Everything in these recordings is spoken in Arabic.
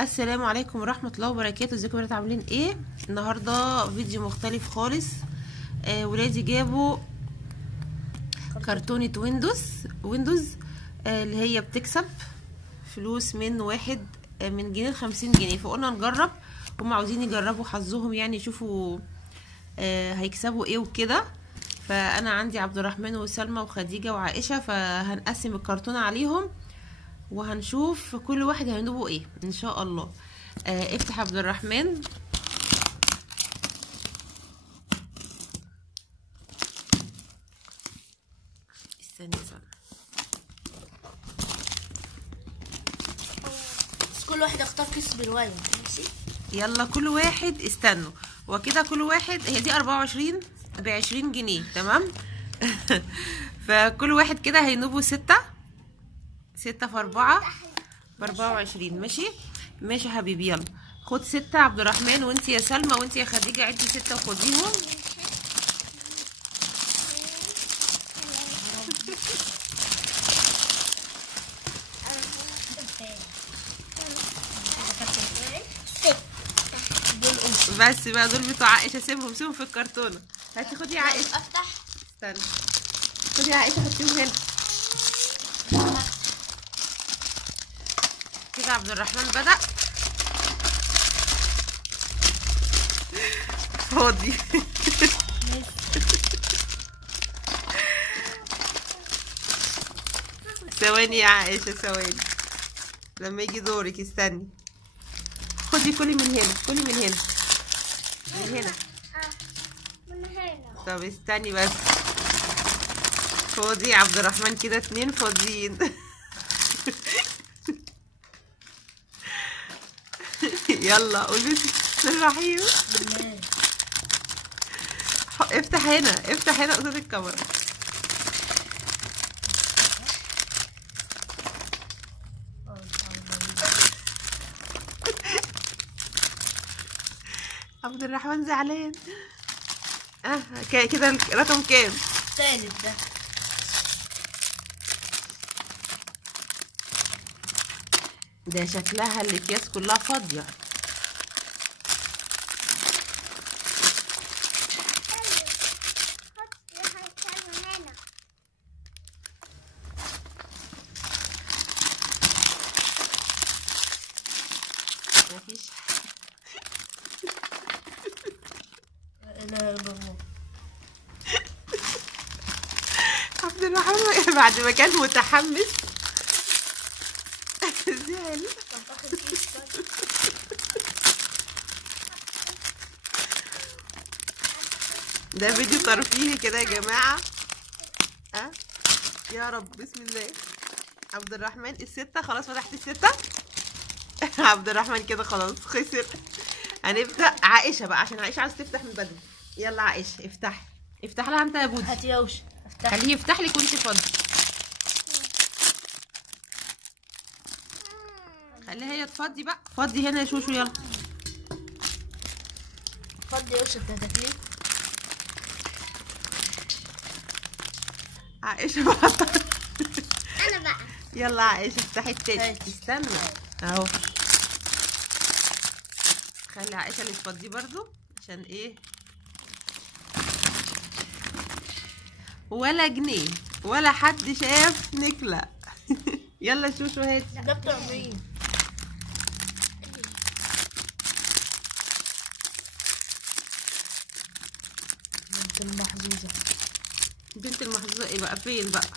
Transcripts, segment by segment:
السلام عليكم ورحمة الله وبركاته. ازيكم يا بنات؟ عاملين ايه؟ النهاردة فيديو مختلف خالص. ولادي جابوا كرتونة ويندوز اللي هي بتكسب فلوس من واحد من جنيه ل50 جنيه، فقلنا نجرب. هم عاوزين يجربوا حظهم، يعني يشوفوا هيكسبوا ايه وكده. فانا عندي عبد الرحمن وسلمى وخديجة وعائشة، فهنقسم الكرتونة عليهم وهنشوف كل واحد هينوبه ايه ان شاء الله. افتح عبد الرحمن. استني بس كل واحد يختار كيس برواية. ماشي، يلا كل واحد استنوا وكده. كل واحد، هي دي 24 ب20 جنيه، تمام. فكل واحد كده هينوبه 6 في 4 ب24. ماشي يا حبيبي. يلا خد 6 عبد الرحمن، وانت يا سلمى وانت يا خديجة عدي 6 وخديهم. بس بقى دول بتوع عائشة، سيبهم في الكرتونة. هاتي خدي يا عائشة. افتح. استنى، خدي يا عائشة حطيهم هنا كده. عبد الرحمن بدأ فاضي. ثواني يا عائشة، ثواني لما يجي دورك. استني، خدي كلي من هنا، كلي من هنا، من هنا. طب استني بس. فاضي عبد الرحمن كده، 2 فاضيين. يلا قولي بسم الله الرحيم. افتح هنا قصاد الكاميرا. عبد الرحمن زعلان. كده الرقم كام؟ الثالث ده. ده شكلها الاكياس كلها فاضيه. مفيش. لا بابا. عبد الرحمن بعد ما كان متحمس زعل. ده فيديو ترفيهي كده يا جماعة. يا رب بسم الله. عبد الرحمن ال6 خلاص، فتحت ال6. عبد الرحمن كده خلاص خسر. هنبدأ عائشة بقى، عشان عائشة عايزة تفتح من بدري. يلا عائشة افتح لها انت يا بودي. هاتي يا وش افتح. خليه يفتح لك وانت فاضي. خليها هي تفضي بقى. فضي هنا يا شوشو. يلا فضي يا وش. انت هتاكليه؟ عائشة بقى. انا بقى. يلا عائشة افتحي التاني. استنى اهو. خلي عائشة اللي تفضيه برضو، عشان ايه؟ ولا جنيه ولا حد شاف نكلة. يلا شوشو هاتي. ده بتوع مين؟ بنت المحظوظة. بنت المحظوظة ايه بقى؟ فين بقى؟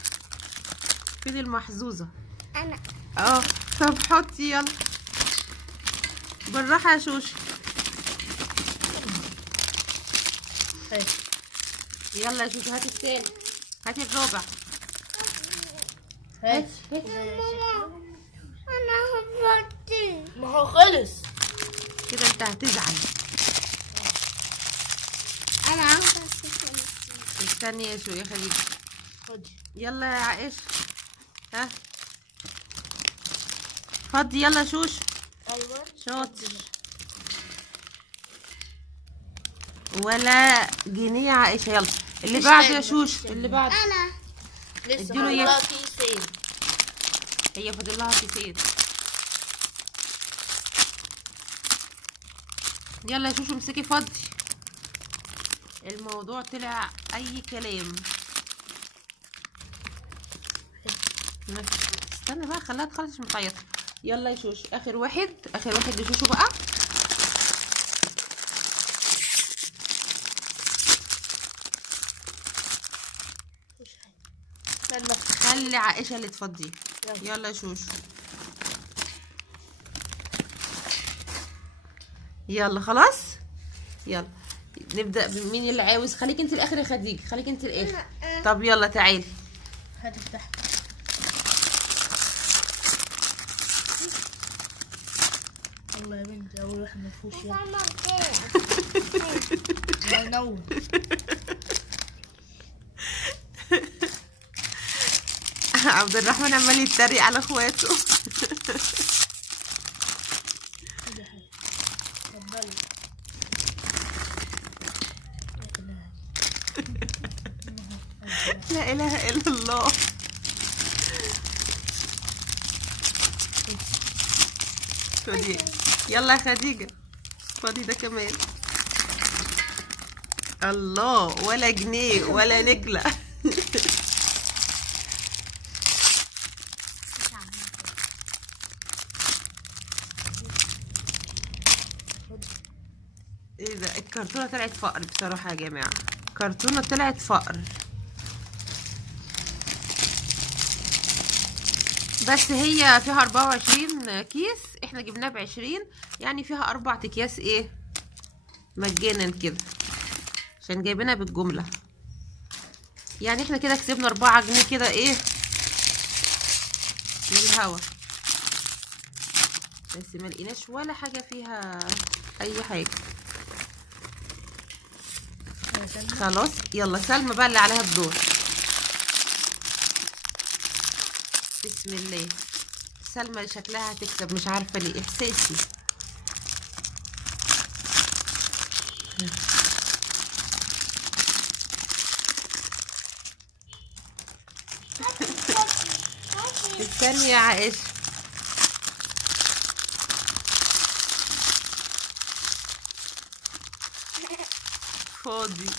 فين المحظوظة؟ انا. طب حطي يلا بالراحة يا شوشو. يلا يا شوشو هاتي التاني، هاتي الرابع. هات. انا هفضي. ما هو خلص كده. انت هتزعل. انا. استني يا شو يا خديجة. خدي. يلا يا عائشة. فضي يلا شوش. ايوه شاطر. ولا جنيه يا عائشة. يلا اللي بعده يا شوش، اللي بعده. انا لسه اديله اياه. فاضلها كيسين. هي فاضل لها كيسين. يلا يا شوشو امسكي فضي. الموضوع طلع اي كلام. استنى بقى خليها تخلص مش متعيطه. يلا يا شوشو اخر واحد لشوشو بقى. خلي عائشه اللي تفضيه. يلا يا شوشو. يلا خلاص. يلا نبدأ بمين اللي عاوز. خليك انت الاخر يا خديجة، خليك انت الاخر. طب يلا تعالي. هتفتح. والله يا بنتي اول واحد مفهوش الله ينور. عبد الرحمن عمال يتريق على اخواته. لا اله الا الله. خدي يلا يا خديجه، خدي ده كمان. الله، ولا جنيه ولا نجله. ايه ده؟ الكرتونه طلعت فقر بصراحه يا جماعه، كرتونه طلعت فقر. بس هي فيها 24 كيس، احنا جبناه ب20، يعني فيها 4 اكياس ايه مجانا كده، عشان جايبينها بالجمله. يعني احنا كده كسبنا 4 جنيه كده ايه من الهوا. بس ما لقيناش ولا حاجه فيها اي حاجه. خلاص يلا سلمى بقى اللي عليها الدور. بسم الله. سلمى شكلها هتكسب، مش عارفه ليه، احساسي. استني يا عائشه. فاضي.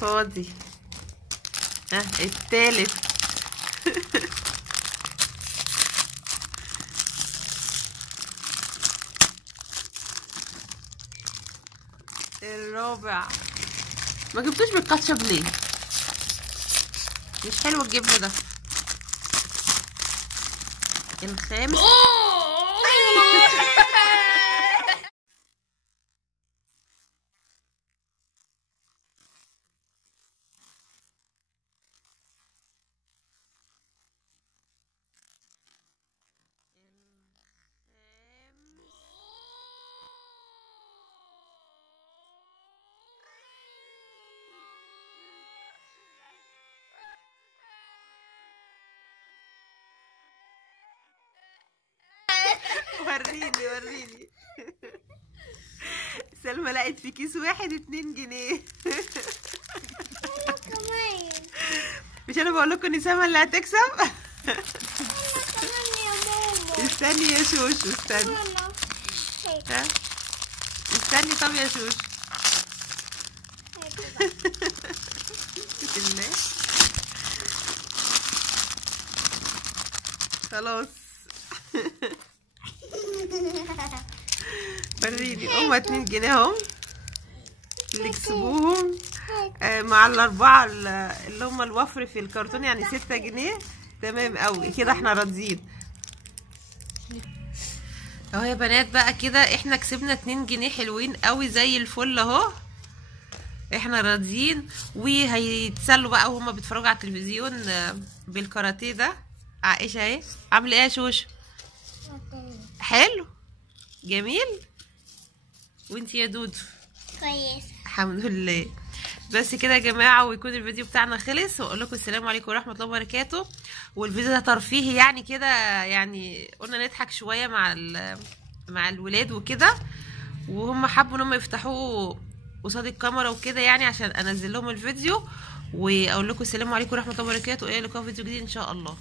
فاضي. التالت. الرابع. ما جبتوش بالكاتشب ليه؟ مش حلو الجبنه ده. الخامس. وريني. سلمى لقت في كيس واحد 2 جنيه. انا كمان. مش انا بقول لكم ان سلمى اللي هتكسب؟ انا كمان يا ماما. استني يا شوشو، استني. استني طب يا شوشو. بسم الله. خلاص. وريني هما 2 جنيه اهم اللي كسبوهم مع الاربعه اللي هما الوفر في الكرتون، يعني 6 جنيه. تمام قوي كده، احنا راضيين اهو يا بنات. بقى كده احنا كسبنا 2 جنيه حلوين قوي زي الفل اهو. احنا راضيين، وهيتسلوا بقى وهما بيتفرجوا على التلفزيون بالكاراتيه ده. عائشه اهي عامله ايه يا شوشو؟ حلو جميل. وانتي يا دودو؟ كويس الحمد لله. بس كده يا جماعه، ويكون الفيديو بتاعنا خلص، واقول لكم السلام عليكم ورحمه الله وبركاته. والفيديو ده ترفيهي يعني كده، يعني قلنا نضحك شويه مع الولاد وكده. وهم حبوا ان هم يفتحوه قصاد الكاميرا وكده يعني عشان انزل لهم الفيديو واقول لكم السلام عليكم ورحمه الله وبركاته. الى اللقاء في فيديو جديد ان شاء الله.